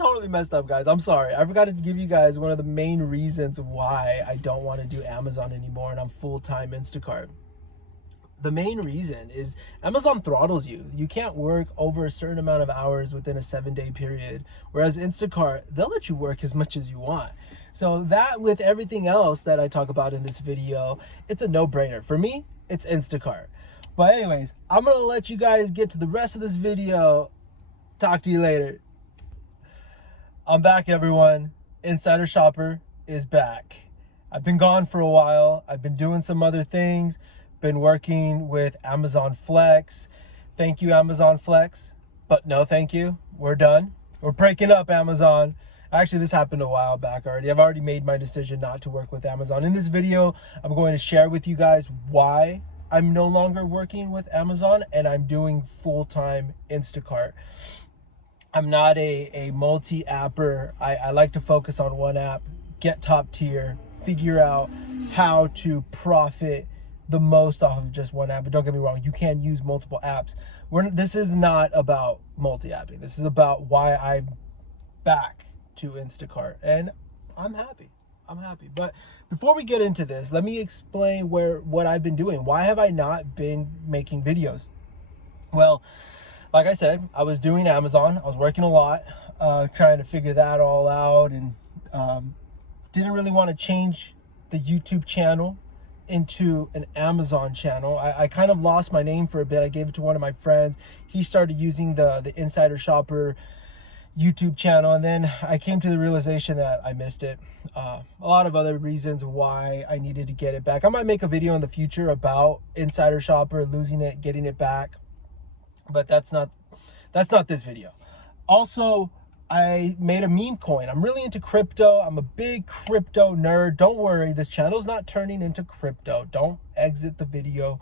totally messed up, guys. I'm sorry. I forgot to give you guys one of the main reasons why I don't want to do Amazon anymore and I'm full-time Instacart. The main reason is Amazon throttles you. You can't work over a certain amount of hours within a 7-day period. Whereas Instacart, they'll let you work as much as you want. So that, with everything else that I talk about in this video, it's a no-brainer. For me, it's Instacart. But anyways, I'm gonna let you guys get to the rest of this video. Talk to you later. I'm back, everyone. Insider Shopper is back. I've been gone for a while. I've been doing some other things. Been working with Amazon Flex. Thank you, Amazon Flex. But no thank you. We're done. We're breaking up, Amazon. Actually, this happened a while back already. I've already made my decision not to work with Amazon. In this video, I'm going to share with you guys why I'm no longer working with Amazon and I'm doing full-time Instacart. I'm not a multi-apper. I like to focus on one app, get top tier, figure out how to profit the most off of just one app. But don't get me wrong, you can use multiple apps. This is not about multi-apping. This is about why I'm back to Instacart, and I'm happy. I'm happy. But before we get into this, let me explain what I've been doing. Why have I not been making videos? Well, like I said, I was doing Amazon. I was working a lot, trying to figure that all out, and didn't really want to change the YouTube channel into an Amazon channel. I kind of lost my name for a bit. I gave it to one of my friends. He started using the Insider Shopper YouTube channel, and then I came to the realization that I missed it. A lot of other reasons why I needed to get it back. I might make a video in the future about Insider Shopper, losing it, getting it back, but that's not this video. Also, I made a meme coin. I'm really into crypto. I'm a big crypto nerd. Don't worry, this channel's not turning into crypto. Don't exit the video.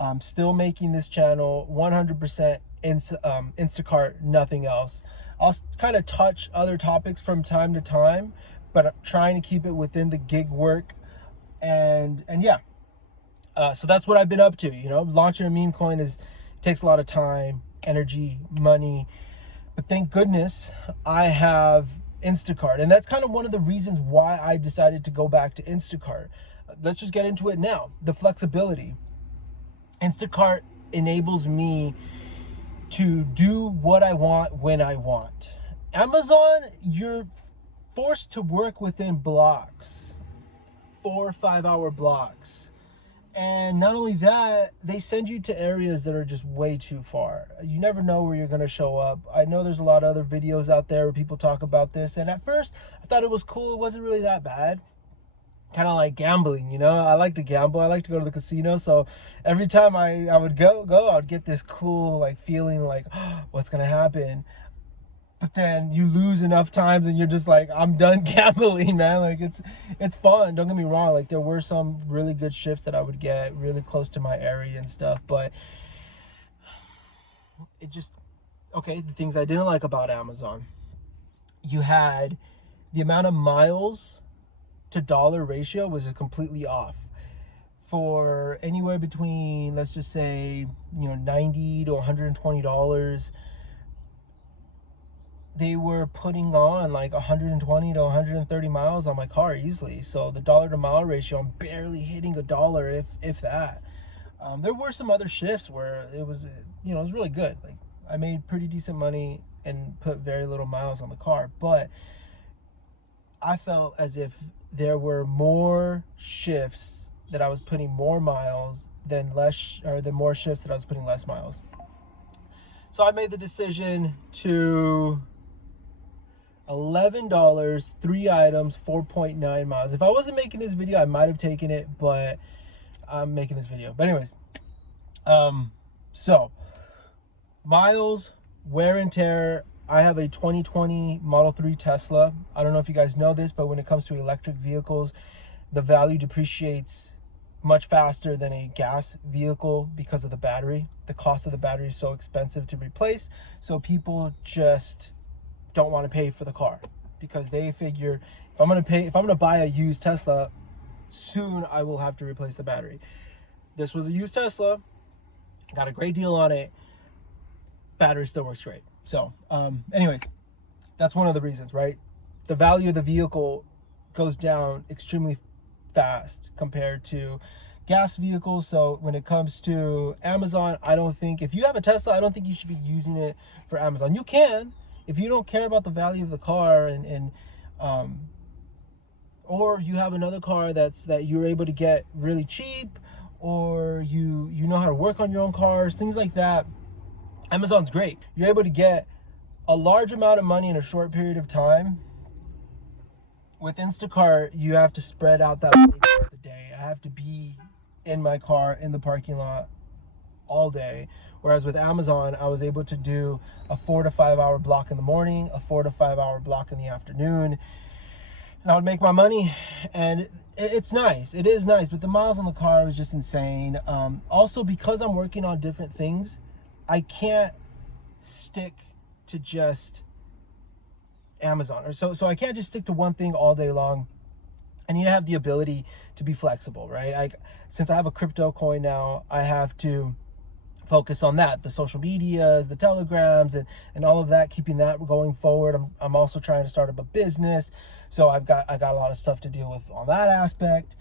I'm still making this channel 100% Instacart, nothing else. I'll kind of touch other topics from time to time, but I'm trying to keep it within the gig work. And yeah, so that's what I've been up to. You know, launching a meme coin takes a lot of time, energy, money. But thank goodness I have Instacart. And that's kind of one of the reasons why I decided to go back to Instacart. Let's just get into it now. The flexibility. Instacart enables me to do what I want when I want. Amazon, you're forced to work within blocks, 4 or 5 hour blocks. And not only that, they send you to areas that are just way too far. You never know where you're going to show up. I know there's a lot of other videos out there where people talk about this. And at first, I thought it was cool. It wasn't really that bad. Kind of like gambling, you know? I like to gamble. I like to go to the casino. So every time I would go, I'd get this cool like feeling like, oh, what's going to happen? But then you lose enough times and you're just like, I'm done gambling, man. Like it's fun. Don't get me wrong. Like there were some really good shifts that I would get really close to my area and stuff, but it just, okay, the things I didn't like about Amazon. You had the amount of miles to dollar ratio was just completely off. For anywhere between, let's just say, you know, $90 to $120, they were putting on like 120 to 130 miles on my car easily. So the dollar to mile ratio, I'm barely hitting $1, if that. There were some other shifts where it was, you know, it was really good. Like I made pretty decent money and put very little miles on the car, but I felt as if there were more shifts that I was putting more miles than more shifts that I was putting less miles. So I made the decision to $11, 3 items, 4.9 miles. If I wasn't making this video, I might have taken it, but I'm making this video. But anyways, so miles, wear and tear. I have a 2020 Model 3 Tesla. I don't know if you guys know this, but when it comes to electric vehicles, the value depreciates much faster than a gas vehicle because of the battery. The cost of the battery is so expensive to replace. So people just don't want to pay for the car because they figure if I'm going to buy a used Tesla, soon I will have to replace the battery. This was a used Tesla, got a great deal on it. Battery still works great. So anyways, That's one of the reasons, right? The value of the vehicle goes down extremely fast compared to gas vehicles. So when it comes to Amazon, I don't think, if you have a Tesla, I don't think you should be using it for Amazon. You can, if you don't care about the value of the car, and or you have another car that you're able to get really cheap, or you know how to work on your own cars, things like that. Amazon's great. You're able to get a large amount of money in a short period of time. With Instacart, you have to spread out that money throughout the day. I have to be in my car in the parking lot all day. Whereas with Amazon, I was able to do a 4 to 5 hour block in the morning, a 4 to 5 hour block in the afternoon, and I would make my money. And it's nice. It is nice, but the miles on the car was just insane. Also, because I'm working on different things, I can't stick to just Amazon, or so I can't just stick to one thing all day long. I need to have the ability to be flexible, right? Since I have a crypto coin now, I have to focus on that, the social medias, the telegrams, and all of that, keeping that going forward. I'm also trying to start up a business, so I got a lot of stuff to deal with on that aspect.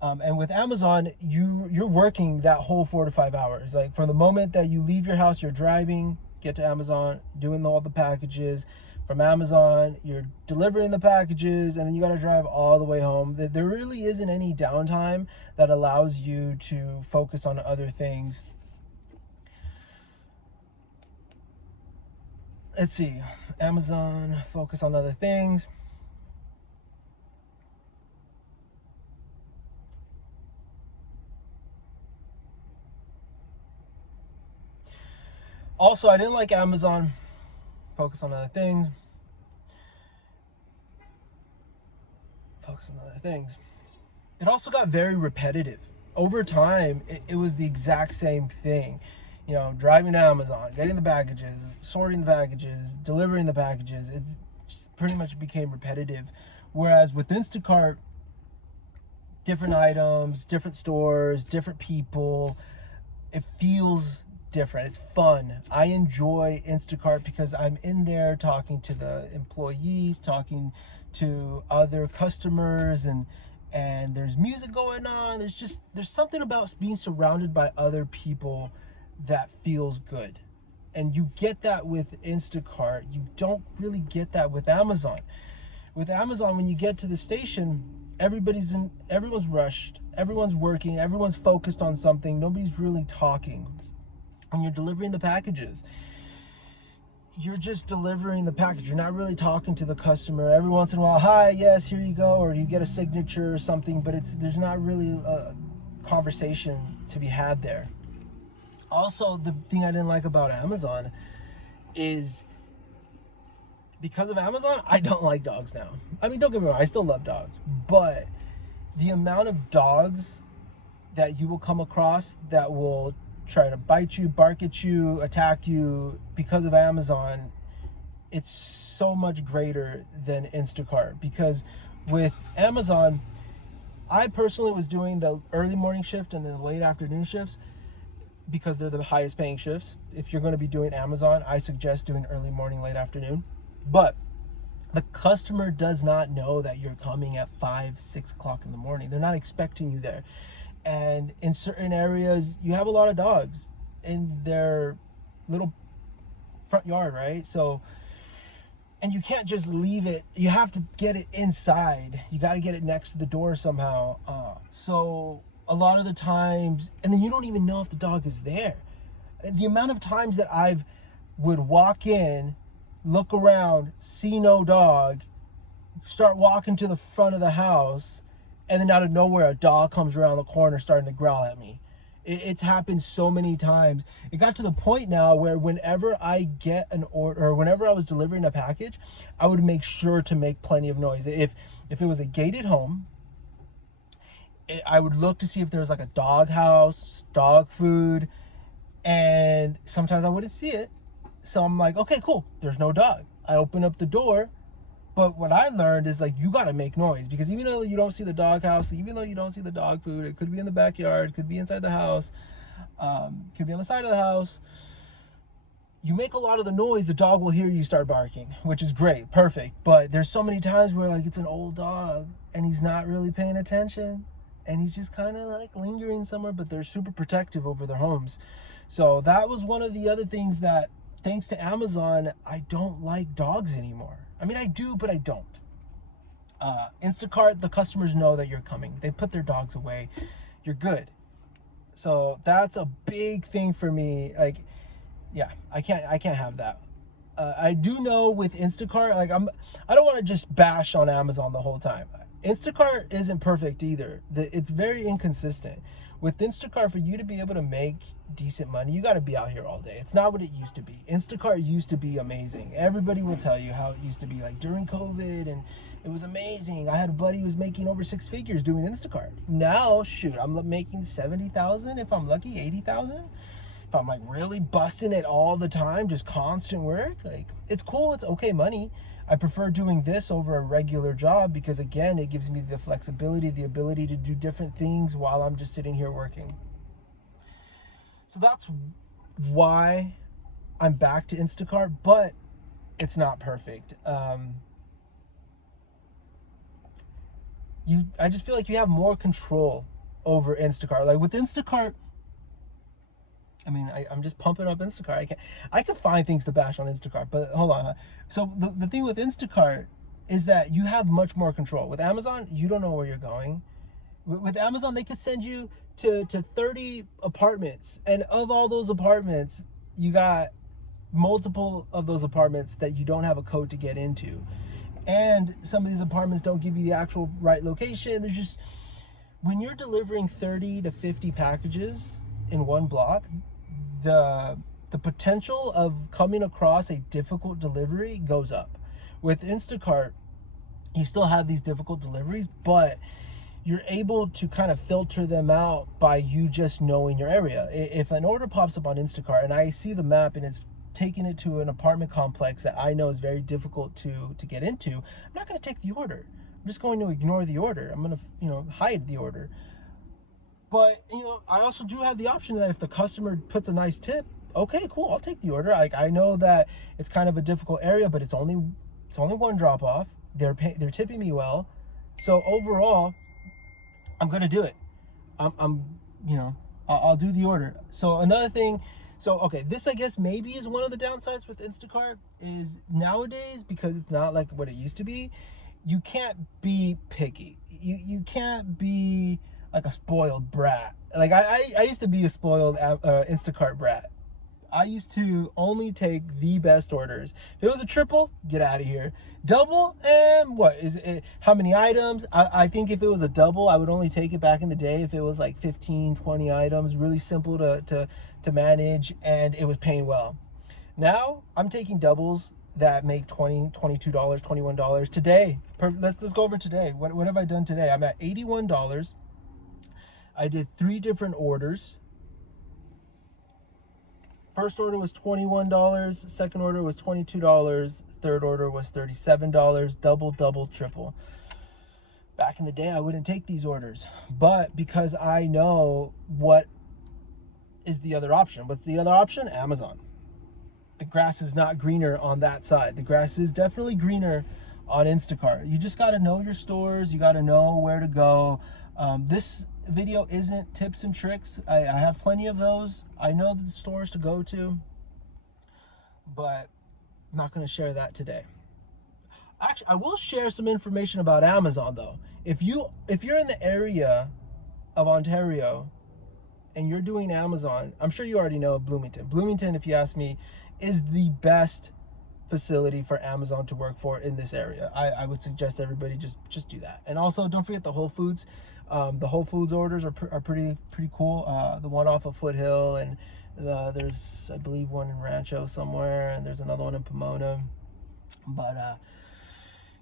And with Amazon, you're working that whole 4 to 5 hours. Like from the moment that you leave your house, you're driving, get to Amazon, doing all the packages. From Amazon, you're delivering the packages, and then you got to drive all the way home. There really isn't any downtime that allows you to focus on other things. Let's see, Amazon, focus on other things. Also, I didn't like Amazon, focus on other things. Focus on other things. It also got very repetitive. Over time, it was the exact same thing. You know, driving to Amazon, getting the packages, sorting the packages, delivering the packages. It just pretty much became repetitive. Whereas with Instacart, different items, different stores, different people, it feels different. It's fun. I enjoy Instacart because I'm in there talking to the employees, talking to other customers, and there's music going on. There's something about being surrounded by other people that feels good. And you get that with Instacart. You don't really get that with Amazon. With Amazon, when you get to the station, everyone's rushed, everyone's working, everyone's focused on something, nobody's really talking. When you're delivering the packages, you're just delivering the package. You're not really talking to the customer. Every once in a while, hi, yes, here you go, or you get a signature or something, but there's not really a conversation to be had there. Also, the thing I didn't like about Amazon is, because of Amazon, I don't like dogs now. I mean, don't get me wrong, I still love dogs, but the amount of dogs that you will come across that will try to bite you, bark at you, attack you because of Amazon, it's so much greater than Instacart. Because with Amazon, I personally was doing the early morning shift and then the late afternoon shifts because they're the highest paying shifts. If you're going to be doing Amazon, I suggest doing early morning, late afternoon. But the customer does not know that you're coming at 5-6 o'clock in the morning. They're not expecting you there. And in certain areas, you have a lot of dogs in their little front yard, right? So, and you can't just leave it. You have to get it inside. You got to get it next to the door somehow. So a lot of the times, and then you don't even know if the dog is there. The amount of times that I've would walk in, look around, see no dog, start walking to the front of the house, and then out of nowhere, a dog comes around the corner starting to growl at me. It's happened so many times. It got to the point now where whenever I get an order, or whenever I was delivering a package, I would make sure to make plenty of noise. If it was a gated home, I would look to see if there was like a dog house, dog food, and sometimes I wouldn't see it. So I'm like, okay, cool, there's no dog. I open up the door. But what I learned is, like, you got to make noise, because even though you don't see the dog house, even though you don't see the dog food, it could be in the backyard, could be inside the house, could be on the side of the house. you make a lot of the noise, the dog will hear you start barking, which is great, perfect. But there's so many times where like it's an old dog and he's not really paying attention and he's just kind of like lingering somewhere, but they're super protective over their homes. So that was one of the other things that, thanks to Amazon, I don't like dogs anymore. I mean, I do, but I don't. Instacart, the customers know that you're coming. They put their dogs away. You're good. So that's a big thing for me. Like, yeah, I can't have that. I do know with Instacart, like I don't want to just bash on Amazon the whole time. Instacart isn't perfect either. It's very inconsistent. With Instacart, for you to be able to make decent money, you got to be out here all day. It's not what it used to be. Instacart used to be amazing. Everybody will tell you how it used to be, like during COVID, and it was amazing. I had a buddy who was making over 6 figures doing Instacart. Now, shoot, I'm making 70,000 if I'm lucky, 80,000. If I'm like really busting it all the time, just constant work, like it's cool, it's okay money. I prefer doing this over a regular job because, again, it gives me the flexibility, the ability to do different things while I'm just sitting here working. So that's why I'm back to Instacart, but it's not perfect. I just feel like you have more control over Instacart. Like with Instacart, I mean, I'm just pumping up Instacart. I can find things to bash on Instacart, but hold on. So the thing with Instacart is that you have much more control. With Amazon, you don't know where you're going. With Amazon, they could send you to 30 apartments, and of all those apartments, you got multiple of those apartments that you don't have a code to get into. And some of these apartments don't give you the actual right location. There's just, when you're delivering 30 to 50 packages in one block, the potential of coming across a difficult delivery goes up. With Instacart, you still have these difficult deliveries, but you're able to kind of filter them out by you just knowing your area. If an order pops up on Instacart and I see the map and it's taking it to an apartment complex that I know is very difficult to get into, I'm not going to take the order. I'm just going to ignore the order. I'm going to, hide the order. But, I also do have the option that if the customer puts a nice tip, okay, cool, I'll take the order. Like, I know that it's kind of a difficult area, but it's only one drop off. They're tipping me well. So overall, I'm going to do it. I'll do the order. So another thing, okay, this I guess maybe is one of the downsides with Instacart is nowadays, because it's not like what it used to be, you can't be picky. You can't be like a spoiled brat. Like I used to be a spoiled Instacart brat. I used to only take the best orders. If it was a triple, get out of here. Double, and what is it? How many items? I think if it was a double, I would only take it back in the day if it was like 15, 20 items, really simple to manage, and it was paying well. Now I'm taking doubles that make $20, $22, $21 today. Let's go over today. What have I done today? I'm at $81. I did 3 different orders. First order was $21, second order was $22, third order was $37, double, triple. Back in the day, I wouldn't take these orders, but because I know what is the other option. What's the other option? Amazon. The grass is not greener on that side. The grass is definitely greener on Instacart. You just got to know your stores. You got to know where to go. This video isn't tips and tricks. I have plenty of those. I know the stores to go to, but I'm not going to share that today. Actually, I will share some information about Amazon though. If you're in the area of Ontario and you're doing Amazon, I'm sure you already know Bloomington. Bloomington, if you ask me, is the best facility for Amazon to work for in this area. I would suggest everybody just do that. And also, don't forget the Whole Foods. The Whole Foods orders are pretty cool. The one off of Foothill, and there's, I believe, one in Rancho somewhere, and there's another one in Pomona. But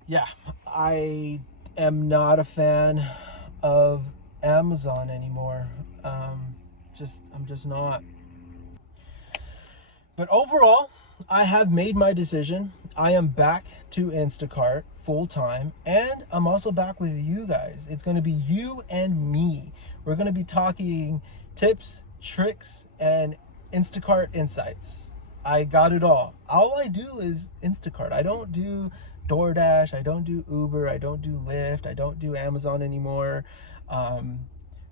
yeah, I am not a fan of Amazon anymore. I'm just not. But overall, I have made my decision. I am back to Instacart full time, and I'm also back with you guys. It's going to be you and me. We're going to be talking tips, tricks, and Instacart insights. I got it all I do is Instacart. I don't do DoorDash, I don't do Uber, I don't do Lyft, I don't do Amazon anymore,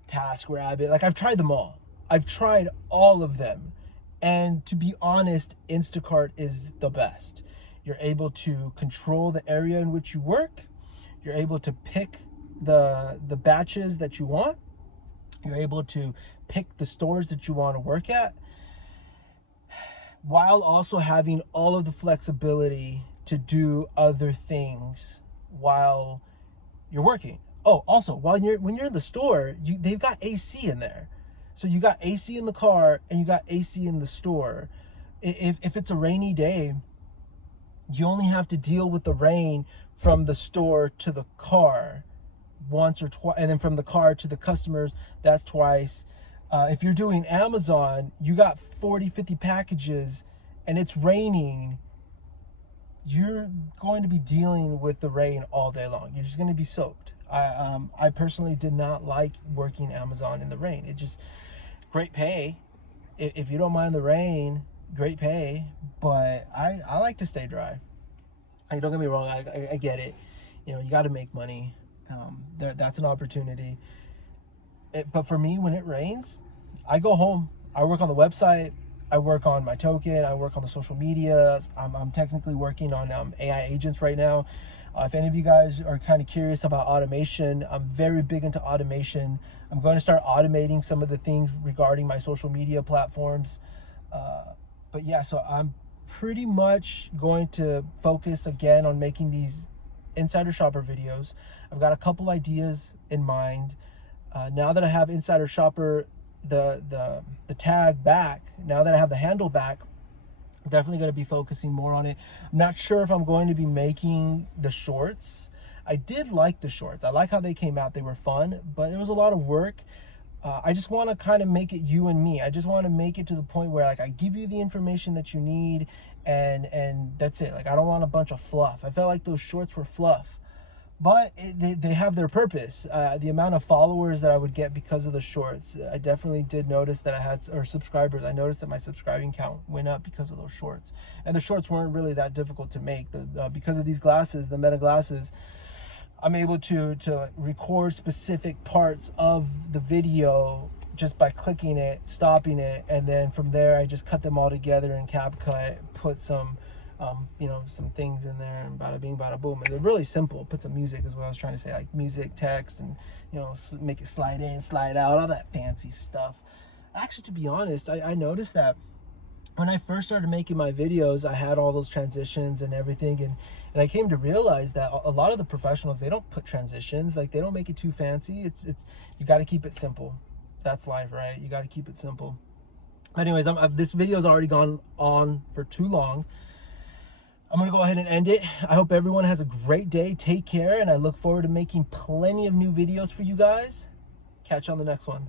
TaskRabbit. Like, I've tried them all. I've tried all of them, and to be honest, Instacart is the best. You're able to control the area in which you work. You're able to pick the batches that you want. You're able to pick the stores that you want to work at, while also having all of the flexibility to do other things while you're working. Oh, also, when you're in the store, they've got AC in there. So you got AC in the car and you got AC in the store. If it's a rainy day, you only have to deal with the rain from the store to the car once or twice, and then from the car to the customers, that's twice. If you're doing Amazon, you got 40-50 packages and it's raining, you're going to be dealing with the rain all day long. You're just going to be soaked. I personally did not like working Amazon in the rain. It just, great pay if you don't mind the rain, great pay, but I like to stay dry. And don't get me wrong, I get it. You know, you got to make money. That's an opportunity. But for me, when it rains, I go home. I work on the website. I work on my token. I work on the social media. I'm technically working on AI agents right now. If any of you guys are kind of curious about automation, I'm very big into automation. I'm going to start automating some of the things regarding my social media platforms. But yeah, so I'm pretty much going to focus again on making these Insider Shopper videos. I've got a couple ideas in mind. Now that I have Insider Shopper, the tag back, now that I have the handle back, I'm definitely going to be focusing more on it. I'm not sure if I'm going to be making the shorts. I did like the shorts. I like how they came out. They were fun, but it was a lot of work. I just want to kind of make it you and me. I just want to make it to the point where, like, I give you the information that you need, and that's it. Like, I don't want a bunch of fluff. I felt like those shorts were fluff, but they have their purpose. The amount of followers that I would get because of the shorts, I definitely did notice that I had, or subscribers, I noticed that my subscribing count went up because of those shorts. And the shorts weren't really that difficult to make. Because of these glasses, the Meta glasses, I'm able to record specific parts of the video just by clicking it, stopping it, and then from there I just cut them all together in CapCut, put some some things in there, and bada bing, bada boom. And they're really simple. Put some music is what I was trying to say, like music, text, and make it slide in, slide out, all that fancy stuff. Actually, to be honest, I noticed that when I first started making my videos, I had all those transitions and everything, and I came to realize that a lot of the professionals, they don't put transitions, like they don't make it too fancy. It's you got to keep it simple. That's life, right? You got to keep it simple. Anyways, this video's already gone on for too long. I'm gonna go ahead and end it. I hope everyone has a great day. Take care, and I look forward to making plenty of new videos for you guys. Catch you on the next one.